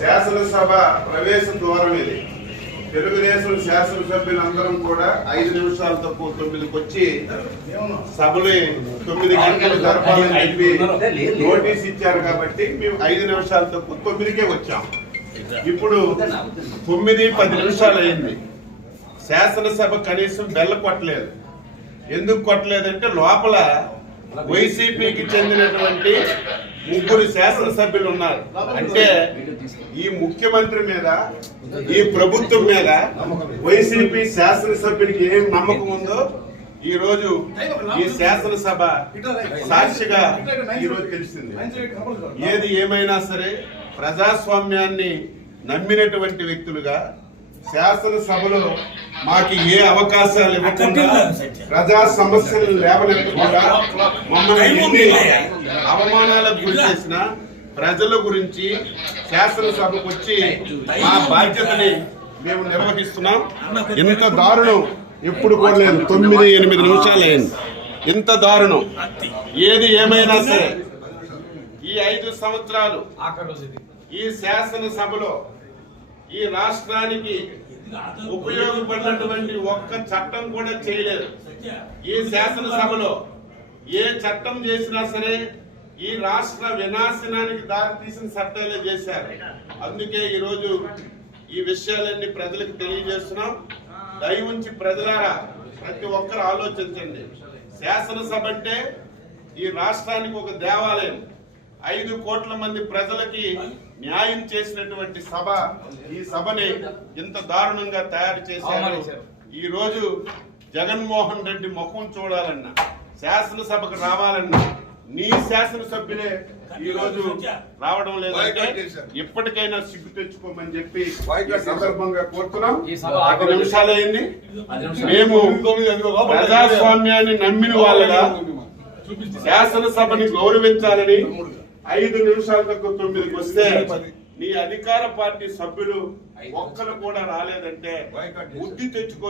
శాసనసభ ప్రవేశ ద్వారం ఇది. తెలుగుదేశం శాసనసభ్యులందరం కూడా 5 నిమిషాల తక్కువ 9కి వచ్చి సభలు 9 గంటలు జరపాలని చెప్పి నోటీస్ ఇచ్చారు కాబట్టి మేము 5 నిమిషాల తక్కువ 9కే వచ్చాం. ఇప్పుడు 9:10 నిమిషాలు అయింది. శాసనసభ కనీసం బెల్ల కొట్టలేదు. ఎందుకు కొట్టలేదంటే లోపల వైసీపీకి చెందినటువంటి 3 శాసనసభ్యులు ఉన్నారు. అంటే ఈ ముఖ్యమంత్రి మీద, ఈ ప్రభుత్వం మీద వైసీపీ శాసనసభ్యునికి ఏం నమ్మకం ఉందో ఈ రోజు ఈ శాసనసభ సాక్షిగా ఈ రోజు తెలిసింది. ఏది ఏమైనా సరే ప్రజాస్వామ్యాన్ని నమ్మినటువంటి వ్యక్తులుగా శాసనసభలో మాకు ఏ అవకాశాలు ఇవ్వకుండా, ప్రజా సమస్యలు లేవనెత్తకుండా, మమ్మల్ని ఎన్ని అవమానాలకు గురి చేసిన ప్రజల గురించి శాసనసభకు వచ్చి మా బాధ్యతని మేము నిర్వహిస్తున్నాం. ఇంత దారుణం ఎప్పుడు కూడా లేదు. 9-8 నిమిషాలు అయింది. ఇంత దారుణం ఏది ఏమైనా సరే ఈ 5 సంవత్సరాలు ఈ శాసనసభలో ఈ రాష్ట్రానికి ఉపయోగపడినటువంటి ఒక్క చట్టం కూడా చేయలేదు. ఈ శాసనసభలో ఏ చట్టం చేసినా సరే ఈ రాష్ట్ర వినాశనానికి దారితీసిన చట్టాలే చేశారు. అందుకే ఈరోజు ఈ విషయాలన్నీ ప్రజలకు తెలియజేస్తున్నాం. దయ ఉంచి ప్రజలారా ప్రతి ఒక్కరు ఆలోచించండి. శాసనసభ అంటే ఈ రాష్ట్రానికి ఒక దేవాలయం. 5 కోట్ల మంది ప్రజలకి న్యాయం చేసినటువంటి సభ. ఈ సభని ఇంత దారుణంగా తయారు చేశారు. ఈ రోజు జగన్మోహన్ రెడ్డి ముఖం చూడాలన్నా, శాసనసభకు రావాలన్నా నీ శాసనసభ్యులే ఈ రోజు రావడం లేదంటే ఇప్పటికైనా సిగ్గు తెచ్చుకోమని చెప్పి ఈ సందర్భంగా కోరుతున్నాం. 10 నిమిషాలు అయింది. మేము ప్రజాస్వామ్యాన్ని నమ్మిన వాళ్ళగా శాసనసభని గౌరవించాలని 5 నిమిషాల తక్కువ 9కి వస్తే నీ అధికార పార్టీ సభ్యులు ఒక్కరు కూడా రాలేదంటే బుద్ధి తెచ్చుకో.